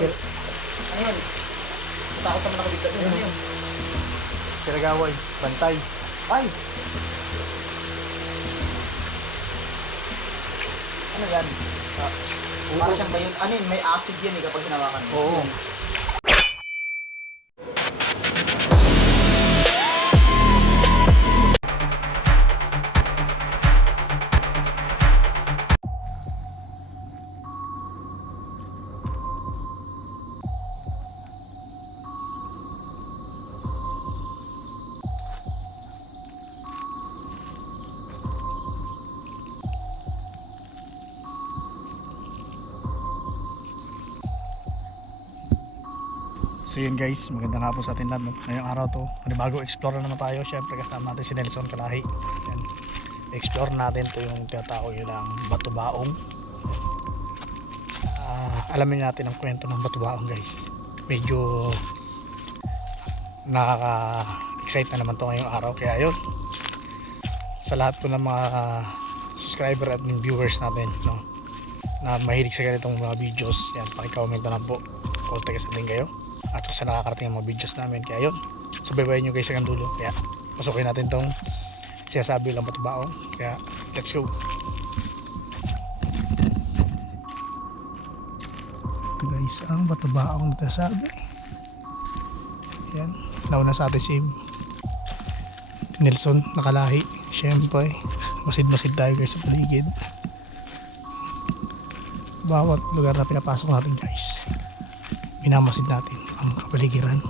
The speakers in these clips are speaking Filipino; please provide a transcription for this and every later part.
Ano yun? Takot naman ako dito. Ano yun? Kiragaway, bantay. Ay! Ano yan? Para siyang ba yun? Ano yun? May acid yan eh kapag hinawakan mo. Oo. So yun guys, magandang hapon sa atin lahat, no? Ngayong araw to, bago explore na naman tayo. Syempre kasama natin si Nelson Kalahi. Yan. Explore natin to yung tinatawag nilang Batubaong. Alamin natin ang kwento ng Batubaong guys. Medyo nakaka-excite na naman to ngayong araw. Kaya yun, sa lahat po ng mga subscriber at viewers natin, no, na mahilig sa ganitong mga videos, yan, pakicomment na lang po kung taga saan din kayo at kung saan nakakarating ang mga videos namin. Kaya yun, subaybayan nyo guys hanggang dulo. Kaya pasukin natin tong sinasabi lang Batubaong. Kaya let's go. Ito guys ang Batubaong na sinasabi. Yan, nauna sa atin si Nelson Nakalahi. Siyempre masid-masid tayo guys sa paligid. Bawat lugar na pinapasok natin guys, minamasid natin ang kapaligiran.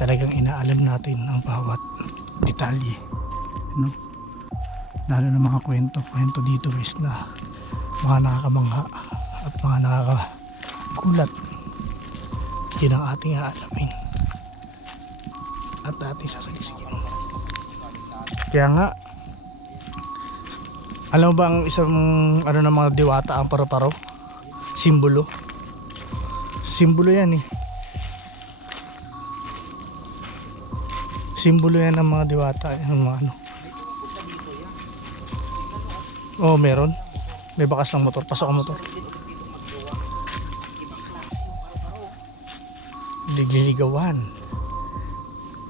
Talagang inaalam natin ang bawat detalye, no? Lalo na mga kwento dito guys na mga nakakamangha at mga nakakagulat. Yun ang ating aalamin at ating sasaligsigin. Kaya nga, alam mo ba ang isang ano ng mga diwata ang paro-paro? Simbolo. Simbolo yan eh. Simbolo yan ng mga diwata, yung mga ano. Oh, meron. May bakas ng motor, pasok ang motor. Liligawan.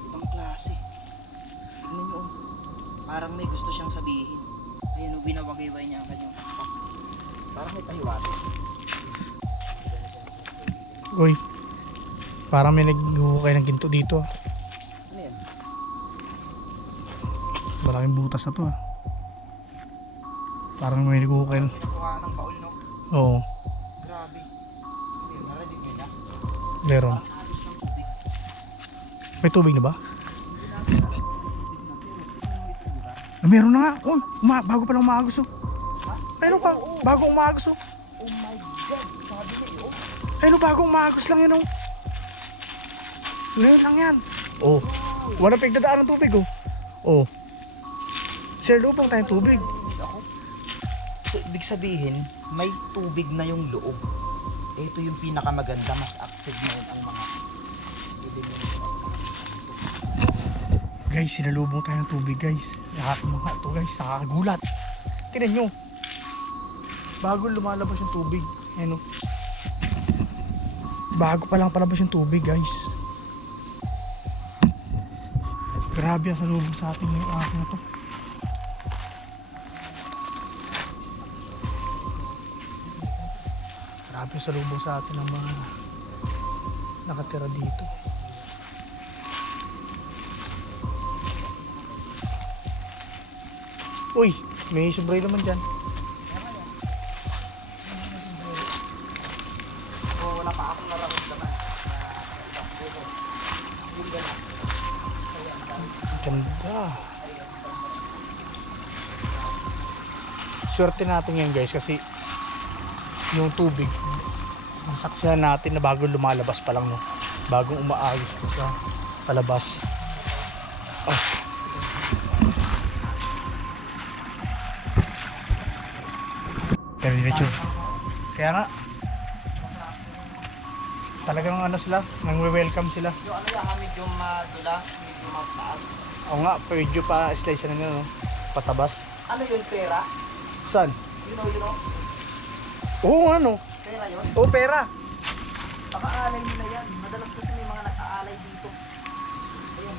Ibang klase. Tignan nyo, parang may gusto siyang sabihin. Ayan, binawagayway niya ang kanyang pakpak. Parang may pahiwatig. Uy, parang may naghuhukay ng ginto dito. Ano yan? Malaking butas na to ah. Parang may naghuhukay ng... Pinakuha ng baul, no? Oo, Grabe. Ano yun? Narinig nyo na? meron. Parang alis ng tubig. May tubig na ba? Hindi natin alam kung may tubig na. Pero tignan mo ito, di ba? Meron na nga. Oh, bago pa lang umaagos oh. Ha? Pero pa, bago umaagos oh. Oh my God! Sabi niya, oh. Ayun oh, bago umaagos lang yan oh. Ngayon lang yan. Oh, walang pigdadaan ng tubig oh. Oh. Sir, lupang tayong tubig. Narinig ako. So, ibig sabihin, may tubig na yung loob. Ito yung pinakamaganda, mas active na ang mga Guys, sinalubong tayo ng tubig guys. Nakakamangha ito guys, nakakagulat. Tignan nyo, bago lumalabas yung tubig. Ayan oh. Bago pa lang palabas yung tubig guys. Grabe ang salubong sa atin ngayong araw na to. Grabe ang salubong sa atin ng mga nakatira dito. Uy, may sombrero naman dyan. Oh, wala pa akong nararamdaman. Ganda. Swerte natin ngayon guys kasi yung tubig masaksihan natin na bago lumalabas pa lang, no? Bagong umaagos pa sa palabas. Oh. Kaya nga talagang ano sila, nang-welcome sila. Yung ano yan, medyo madulas, medyo mataas. Oo nga, medyo pa slice na nyo, no? Patabas. Ano yun, pera? Saan? You know? Oo ano? Pera yun? Oo, pera. Pakaalay nila yan. Madalas kasi may mga nag-aalay dito. Ayan,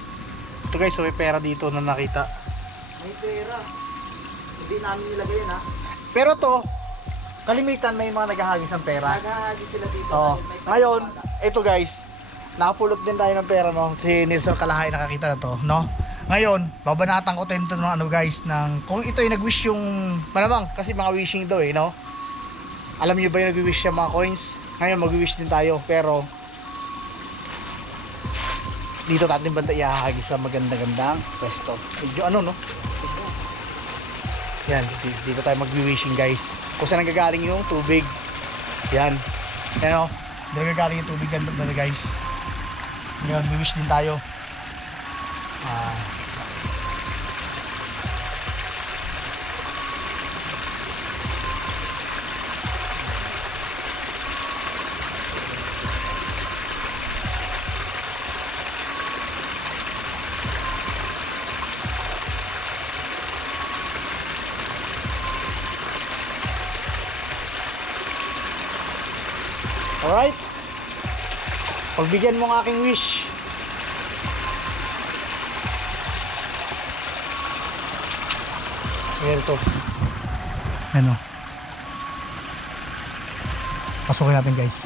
Ito guys, so may pera dito na nakita. may pera. Hindi namin nilagay yan ha. Pero to, kalimitan may mga naghahagis ng pera. Naghahagi sila dito. Oo. dahil may Ngayon, pagpapala. ito guys, nakapulot din tayo ng pera, no? Si Nelson Kalahay nakakita na to, no? Ngayon, babanatan ko tayo ng ano guys, ng kung ito ay nag-wish yung malamang, kasi mga wishing daw eh, no? Alam niyo ba yung nag-wish siya mga coins? Ngayon mag-wish din tayo, pero dito natin banda ihahagis sa maganda-gandang pwesto. Medyo ano, no? Yan, dito tayo mag-wishing guys. Kung saan nanggagaling yung tubig. Yan. Yan o. Dito nanggagaling yung tubig ganda guys. Ngayon, mag-wish din tayo. Alright. Pagbigyan mo ng aking wish. Ayan ito. Ano? Pasukin natin guys.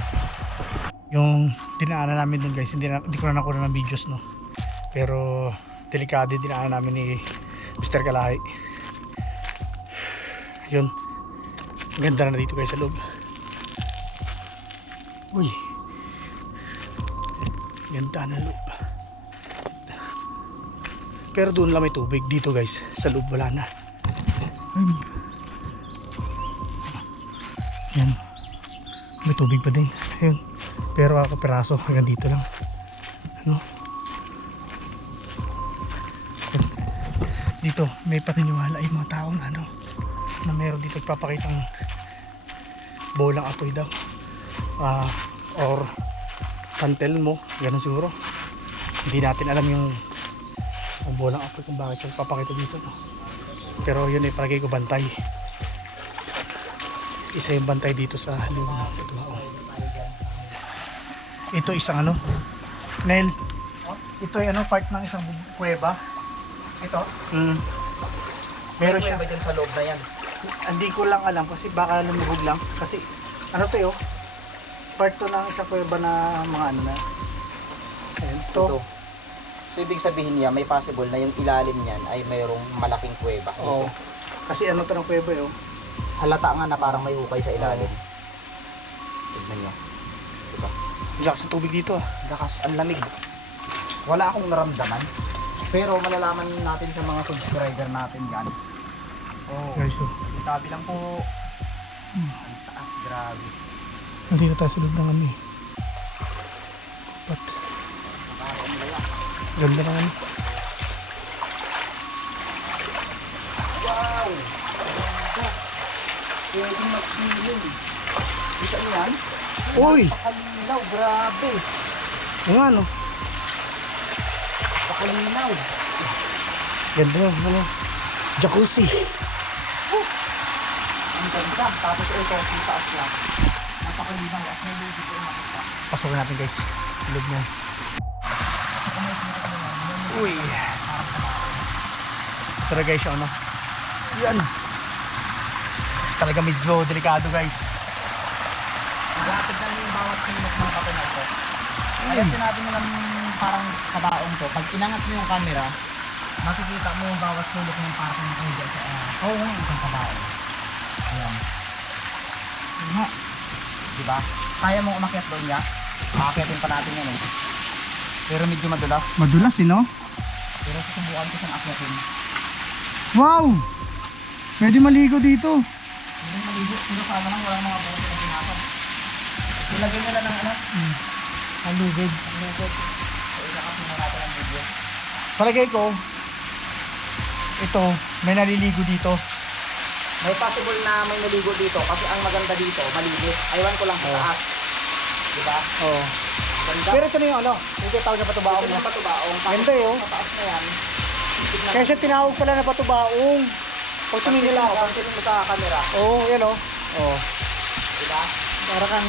Yung dinaanan namin dun guys, hindi ko na nakuha ng videos, no. Pero delikado yung dinaanan namin ni Mr. Kalahay. Yun. Ganda na dito guys sa loob. Uy, ganda na loob. Pero doon lang may tubig. Dito guys, sa loob wala na. Yan, may tubig pa din. Ayun. Pero ako peraso hanggang dito lang. Ano? Dito may paniniwala yung mga tao na ano, na meron dito papakitang bolang apoy daw. Or santel mo, ganun siguro. Hindi natin alam yung bolang apoy kung bakit siya papakita dito, no? Pero yun ay palagay ko bantay. Isa yung bantay dito sa loob ng Patuao. Ito isang ano, Nel, ito ay ano, part ng isang kuweba. Ito, Meron may siya. ba dyan sa loob na yan? Hindi ko lang alam kasi baka lumubog lang. Kasi ano to yun, part to ng isang kuweba na mga ano na. Ayan, Ito. So ibig sabihin niya, may possible na yung ilalim niyan ay mayroong malaking kuweba. Oo. Kasi ano to ng kuweba yun. Halata nga na parang may hukay sa ilalim. Tignan niyo. Diba? Lakas ng tubig dito ah. Lakas, ang lamig. Wala akong naramdaman. Pero malalaman natin sa mga subscriber natin yan. Oh, Guys, so, tabi lang po. Ang taas, grabe. nandito tayo sa loob ng ano eh. But, ganda ng ano. Wow! Ganda. Pwede mag-swimming. Kita niyo yan? Uy! Pakalinaw, grabe. Yung ano, Pakalinaw. ganda yung ano, jacuzzi. Ang ganda. Tapos ito, ang taas niya. Napakalinaw at may lubid ko makita. Pasukin natin guys, loob niya. Uy! Tara guys, yung ano. Yan! Talaga medyo delikado guys. Rapid na yung bawat sinok ng kape na ito. Kaya sinabi mo lang parang kabaong to. Pag inangat mo yung camera, makikita mo yung bawat sulok ng parking ng kaya sa isang kabaong. Ayan. Nga. Diba? Kaya mong umakyat doon niya. Makakyatin pa natin yan eh. Pero medyo madulas. Madulas eh, no? Pero susubukan ko siyang akyatin. Wow! Pwede maligo dito. Hindi maligo. Pero sana lang walang mga bote na pinasok. Ilagay nila ng ano? Ang lugod. Ang lugod. So ilakas muna natin ang video. Palagay ko, ito, may naliligo dito. May possible na may naligo dito kasi ang maganda dito, malinis. Aywan ko lang sa Oo. taas. Diba? Oo. Ganda. Pero ito na yung ano, yung tawag na patubaong ito niya. yung patubaong. Ganda eh, oh. Sa taas na yan. Tignan Kaya siya tinawag pala na patubaong. Pag tumingin lang ako. Pansinin mo sa camera. Oo, yan oh. Oo. Diba? Para kang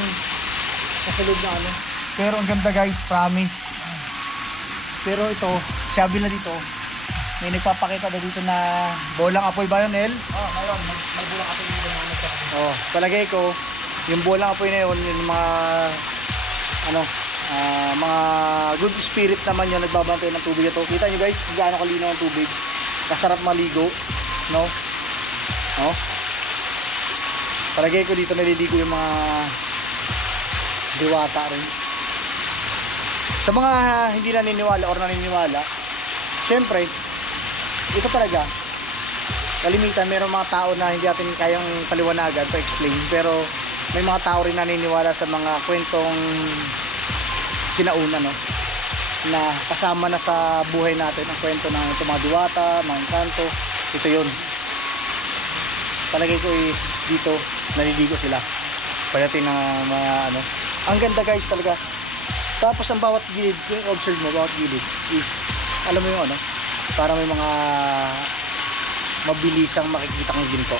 Kasulod na ano. Pero ang ganda guys, promise. Pero ito, sabi na dito, may nagpapakita na dito na bolang apoy ba yun, El? Oh, mayroon. May bulang apoy dito na nagkakasin. Oh, palagay ko, yung bolang apoy na yun, yung mga ano, mga good spirit naman yun nagbabantay ng tubig ito. Kita nyo guys, gaano kalinaw ang tubig. Kasarap maligo, no? No? Palagay ko dito naliligo yung mga diwata rin. Sa mga hindi naniniwala or naniniwala, syempre, ito talaga, kalimitan, mayroong mga tao na hindi natin kayang paliwanagan to explain, pero may mga tao rin naniniwala sa mga kwentong sinauna, no? Na kasama na sa buhay natin ang kwento ng ito, mga diwata, mga engkanto, ito yun. Palagay ko dito naliligo sila pagdating ng mga ano. Ang ganda guys talaga. Tapos ang bawat gilid, kung observe mo, bawat gilid is, alam mo yung ano, para may mga mabilisang makikita ng ginto.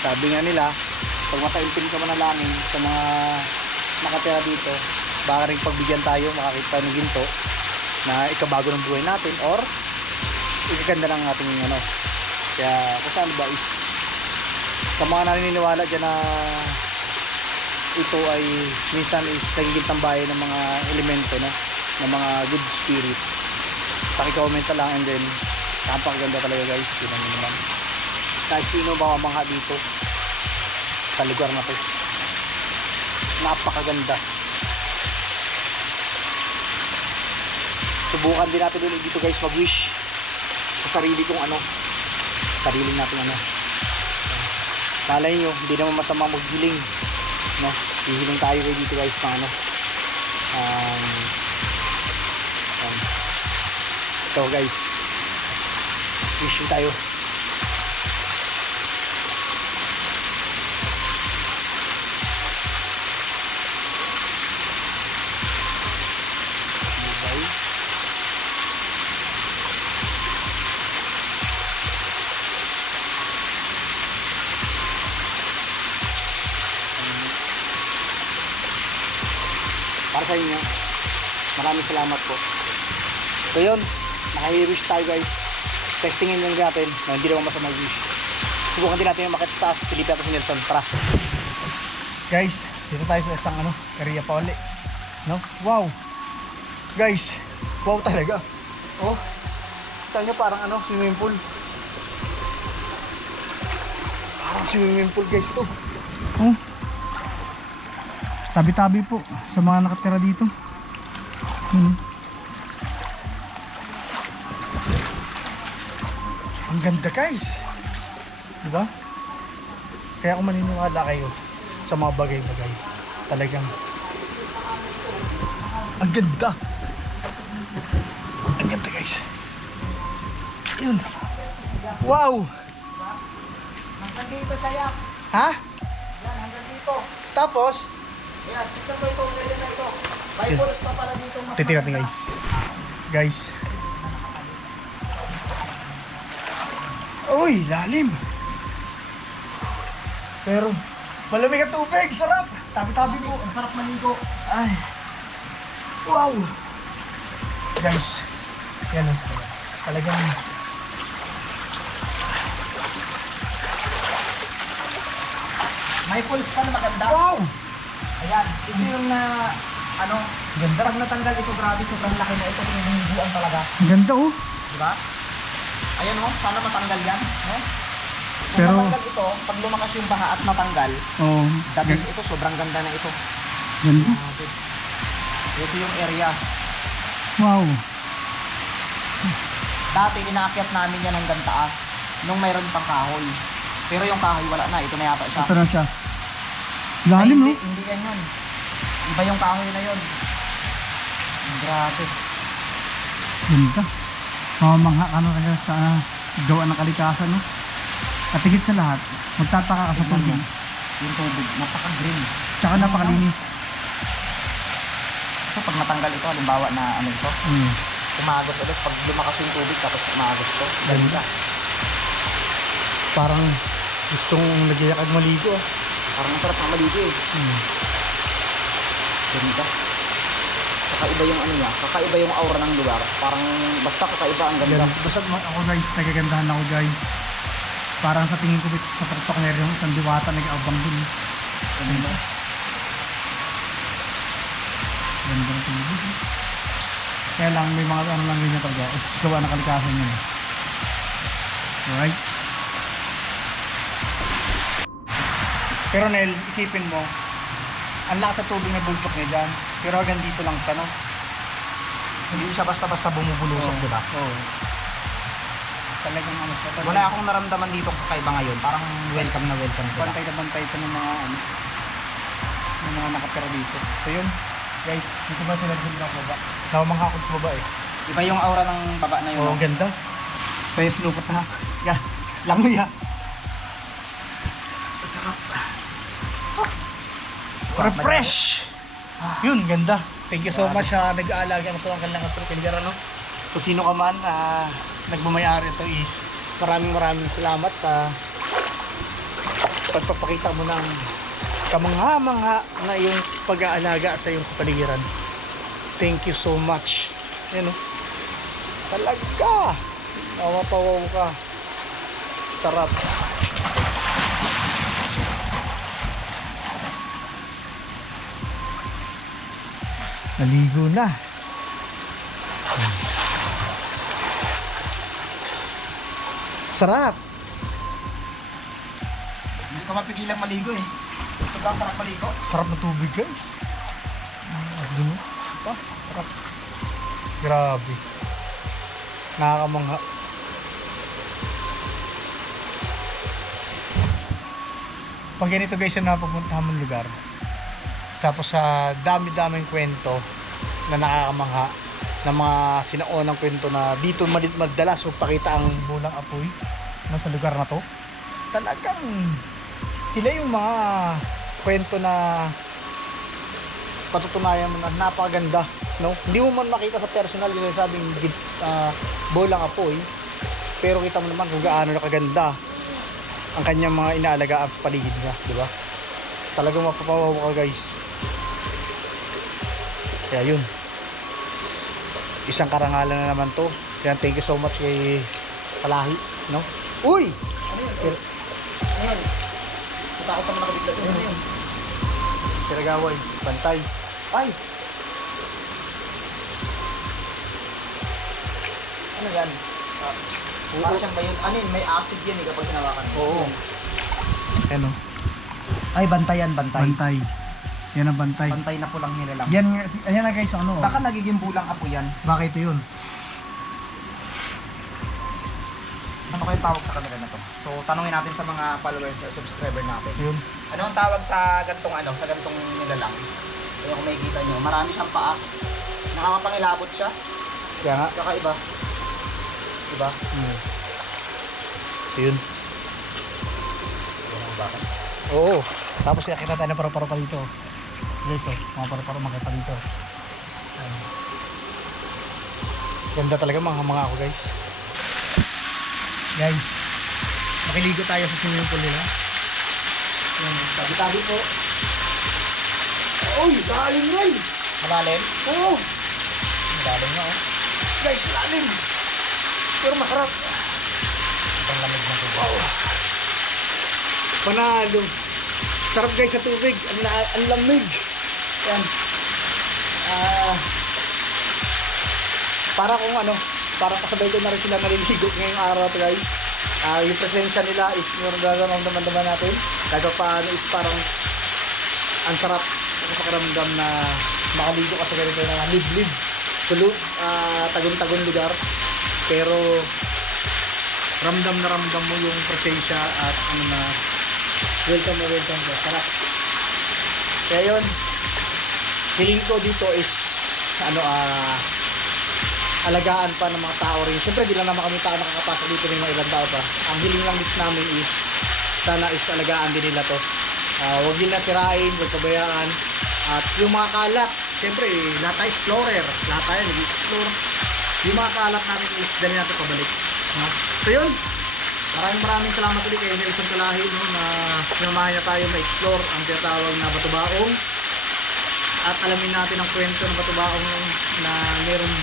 Sabi nga nila, pag mataimtim ka manalangin sa mga nakatira dito, baka rin pagbigyan tayo, makakita ng ginto na ikabago ng buhay natin or ikaganda ng ating ano. Kaya kung saan ba is, sa mga naniniwala dyan na ito ay minsan is nagiging tambayan ng mga elemento, no? Ng mga good spirit. Paki-comment lang and then napakaganda talaga guys. Tingnan niyo naman. Kahit sino ba mamangha dito sa lugar na to, napakaganda. Subukan din natin ulit dito guys mag-wish sa sarili kong ano, sarili natin ano. Malay nyo, hindi naman masama maghiling, no? Hihiling tayo kayo dito guys pang ano, ito guys, wishing tayo. Para sa inyo, maraming salamat po. So yun, naka-wish tayo guys. Testingin lang natin na hindi naman masama mag-wish. Subukan din natin yung makita sa taas, silipin natin si Nelson. Tara guys, dito tayo sa isang ano, area pa ulit, no? Wow guys, wow talaga. Oh, kita nyo parang ano, swimming pool. Parang swimming pool guys ito. Oh, tabi-tabi po sa mga nakatira dito. Ang ganda guys, diba? Kaya kung maniniwala kayo sa mga bagay-bagay, talagang ang ganda. Ang ganda guys. Yun. Wow. Hanggang dito saya. Ha? Yan, hanggang dito. Tapos Ayan, ito ba ito, ganyan na ito. May pulis pa pala dito. Mas titingnan natin guys. Guys. Uy, lalim. Pero malamig ang tubig, sarap. Tabi-tabi po, ang sarap maligo. ay. Wow. Guys. Yan o. Talagang May pulis pa na maganda. wow. Ayan, ito yung na, ano, Ganda. pag natanggal ito, grabe, sobrang laki na ito. Pinahiguan talaga. Ang ganda oh. Diba? Ayan o, sana matanggal yan. No? Kung Pero matanggal ito, pag lumakas yung baha at matanggal, oh, dabis ito, sobrang ganda na ito. ganda. Grabe. Ito yung area. Wow. Dati inaakyat namin yan hanggang taas nung mayroon pang kahoy. Pero yung kahoy wala na, ito na yata siya. Ito na siya. Ay, Lalim no? hindi yan yun. Iba yung kahoy na yun. Grabe. Ganda. Mamangha ka na talaga sa gawa ng kalikasan, no? At higit sa lahat, magtataka ka sa Tingnan tubig. mo. Yung tubig, napaka-green. Tsaka napakalinis. So pag natanggal ito, halimbawa na ano ito, Mm. umagos ulit. Pag lumakas yung tubig, tapos umagos ito. Ganda. Parang gustong nagyayakag maligo. Ah. Parang masarap na maligo eh. Ganda. Kakaiba yung ano niya, kakaiba yung aura ng lugar. Parang basta kakaiba ang ganda. Basta ako guys, nagagandahan ako guys. Parang sa tingin ko sa tuktok na yung isang diwata nag-aabang dun. Ganda. Ganda ng tubig. Kaya lang may mga ano lang ganyan talaga. Is gawa ng kalikasan yun. Alright. Pero Nel, isipin mo, ang lakas sa tubig na bultok niya dyan. Pero hanggang dito lang ka, no? Hindi siya basta-basta bumubulusok, di ba? Oo. Talagang ano pa. Wala akong naramdaman dito kakaiba ngayon. Parang welcome na welcome sila. Bantay na bantay ito ng mga ano, ng mga nakatira dito. So yun, guys, dito ba sila dito na baba? Namamangha ako sa baba eh. Iba yung aura ng baba na yun. Oo, no? ganda. Ito yung sinupot na. Langoy ha. Sarap. Refresh! Yun, ganda. Thank you so much ha. Nag-aalaga mo ito ang kanilang kapiligaran, no? Kung sino ka man nagmamayari ito is maraming salamat sa pagpapakita mo ng kamangha-mangha na yung pag-aalaga sa iyong kapaligiran. Thank you so much. Yan, no? Talaga! Nawapawaw ka. Sarap. Naligo na. Sarap. Hindi ko mapigilang maligo eh. Sobrang sarap maligo. Sarap na tubig guys. Dun, sarap. Grabe. Nakakamangha. Pag ganito guys yung napapuntahan mong lugar, tapos sa dami-daming kwento na nakakamangha, na mga sinaunang kwento na dito madalas magpakita ang bulang apoy sa lugar na to, talagang sila yung mga kwento na patutunayan mo na napakaganda, no? Hindi mo man makita sa personal yung sabing bulang apoy, pero kita mo naman kung gaano na kaganda ang kanyang mga inaalagaan sa paligid niya, di ba? Talagang mapapawaw ka guys. Kaya yun, isang karangalan na naman to. Kaya thank you so much kay Palahi, no? Uy! Ano yun? Ano yun? Natakot naman ako bigla. Ano yun? Piragaway, bantay. Ay! Ano yan? Parang siyang ba yun? Ano yun? May acid yan eh kapag hinawakan. Oo. Ano? Ay, bantayan, bantay. Bantay. Yan ang bantay. Bantay na pulang nilalang. Yan nga, ayan na guys, ano? Baka nagiging bulang apo yan. Bakit ito yun? Ano kayong tawag sa kanila na to? So, tanungin natin sa mga followers, subscriber natin. Yun. Ano ang tawag sa gantong ano, sa gantong nilalang? Kaya kung makikita nyo, marami siyang paa. Nakakapangilabot siya. Kaya nga. Kakaiba. Diba? So yun. Yan ang bakit. Oo. Tapos nakita tayo ng paru-paro pa dito. Guys, oh, mga paru-paro makita dito. Ayan. Ganda talaga mga ako guys. Guys, makiligo tayo sa swimming pool nila. Tabi-tabi po. Uy, galing guys! Malalim? Oo! Malalim nga oh. Guys, lalim! Pero masarap. Ang lamig ng tubo. Wow! Panalo! Sarap guys sa tubig. Ang lamig. Yan. Para kung ano, parang kasabay ko na rin sila naliligo ngayong araw to guys. Yung presensya nila is nararamdaman natin. Kahit paano is parang ang sarap ng pakiramdam na makaligo ka sa ganito na liblib, sulog, tagon-tagon lugar. Pero ramdam na ramdam mo yung presensya at ano na welcome na welcome ka. Sarap. Kaya yun, feeling ko dito is ano alagaan pa ng mga tao rin. Siyempre di lang naman kami tao nakakapasok dito ng mga ilang tao pa. Ang hiling lang din namin is sana is alagaan din nila to. Huwag nila sirain, huwag pabayaan. At yung mga kalat, siyempre lahat tayo explorer, lahat tayo nag-explore. Yung mga kalat natin is dali natin pabalik, no? So yun, Maraming salamat ulit kay Nelson Calahi, no, na sinamahan niya tayo ma-explore ang tinatawag na Batubaong. At alamin natin ang kwento ng Batubaong na mayroong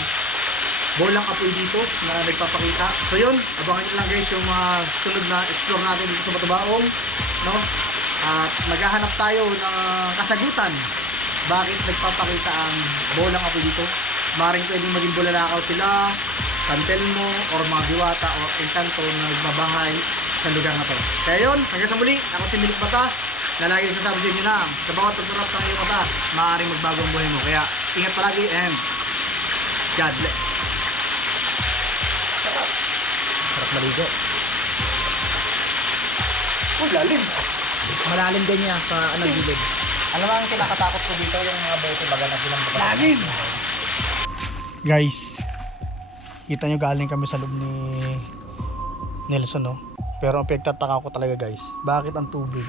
bolang apoy dito na nagpapakita. So yun, abangan nyo lang guys yung mga sunod na explore natin dito sa Batubaong, no? At maghahanap tayo ng kasagutan bakit nagpapakita ang bolang apoy dito. Maring pwedeng maging bulalakaw sila, Santelmo, or mga diwata o encanto na nagbabahay sa lugar na to. Kaya yun, hanggang sa muli, ako si Milik Bata, na lagi nagsasabi sa inyo na sa bawat pagturap ng iyong mata, maaaring magbago ang buhay mo. Kaya ingat palagi and God bless. Sarap maligo. Oh, lalim. Malalim din niya sa gilid. Alam mo ang kinakatakot ko dito yung mga bote baga na bilang baga. Lalim! Guys, kita nyo galing kami sa loob ni Nelson, no? Pero ang pinagtataka ko talaga guys, bakit ang tubig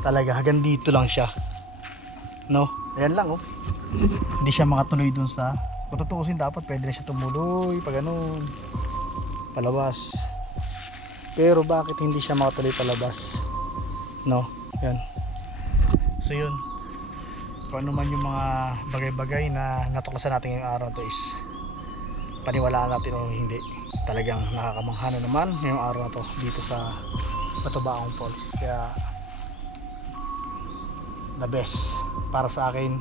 talaga hanggang dito lang siya, no? Ayan lang, oh. Hindi siya makatuloy dun sa, kung tutuusin dapat pwede na siya tumuloy pag ganun palabas, pero bakit hindi siya makatuloy palabas, no? Yan. So yun, kung ano man yung mga bagay-bagay na natuklasan natin ngayong araw to is paniwalaan natin o hindi, talagang nakakamangha na naman ngayong araw na to dito sa Batubaong Falls. Kaya the best para sa akin,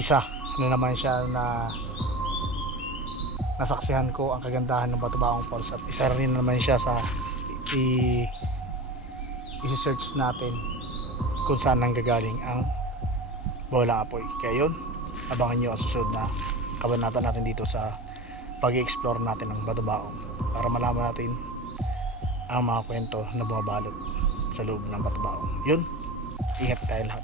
isa na naman siya na nasaksihan ko ang kagandahan ng Batubaong Falls, at isa rin naman siya sa i-search natin kung saan nanggagaling ang bola apoy. Kaya yun, abangan nyo ang susunod na kabanata natin dito sa pag-explore natin ng Batubaong, para malaman natin ang mga kwento na bumabalot sa loob ng Batubaong. Yun, ingat tayo lahat.